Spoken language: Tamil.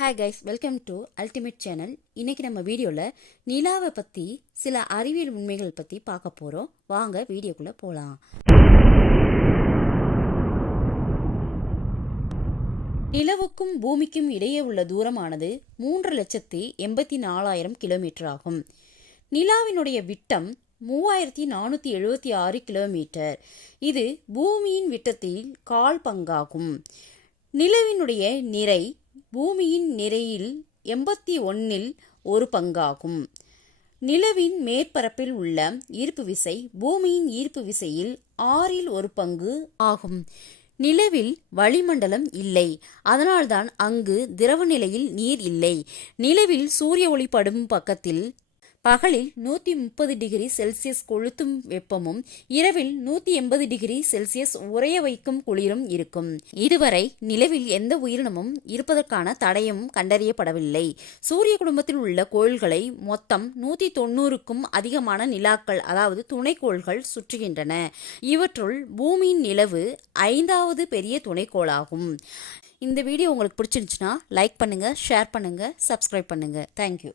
Hi guys welcome to ultimate channel இன்னைக்கு நம்ம வீடியோவில் நிலாவை பற்றி சில அறிவியல் உண்மைகள் பற்றி பார்க்க போகிறோம் வாங்க வீடியோக்குள்ளே போகலாம் நிலவுக்கும் பூமிக்கும் இடையே உள்ள தூரமானது மூன்று லட்சத்தி எண்பத்தி நாலாயிரம் கிலோமீட்டர் ஆகும். நிலாவினுடைய விட்டம் மூவாயிரத்தி நானூற்றி எழுபத்தி ஆறு கிலோமீட்டர். இது பூமியின் விட்டத்தில் கால் பங்காகும். நிலவினுடைய நிறை பூமியின் நிறையில் எண்பத்தி ஒன்னில் ஒரு பங்காகும். நிலவின் மேற்பரப்பில் உள்ள ஈர்ப்பு விசை பூமியின் ஈர்ப்பு விசையில் ஆறில் ஒரு பங்கு ஆகும். நிலவில் வளிமண்டலம் இல்லை. அதனால்தான் அங்கு திரவ நிலையில் நீர் இல்லை. நிலவில் சூரிய ஒளி படும் பக்கத்தில் பகலில் நூற்றி முப்பது டிகிரி செல்சியஸ் கொளுத்தும் வெப்பமும் இரவில் நூற்றி எண்பது டிகிரி செல்சியஸ் உறைய வைக்கும் குளிரும் இருக்கும். இதுவரை நிலவில் எந்த உயிரினமும் இருப்பதற்கான தடயம் கண்டறியப்படவில்லை. சூரிய குடும்பத்தில் உள்ள கோள்களை மொத்தம் நூற்றி தொண்ணூறுக்கும் அதிகமான நிலாக்கள் அதாவது துணைக்கோள்கள் சுற்றுகின்றன. இவற்றுள் பூமியின் நிலவு ஐந்தாவது பெரிய துணைக்கோளாகும். இந்த வீடியோ உங்களுக்கு பிடிச்சிருந்துச்சுன்னா லைக் பண்ணுங்கள் ஷேர் பண்ணுங்கள் சப்ஸ்கிரைப் பண்ணுங்கள் தேங்க்யூ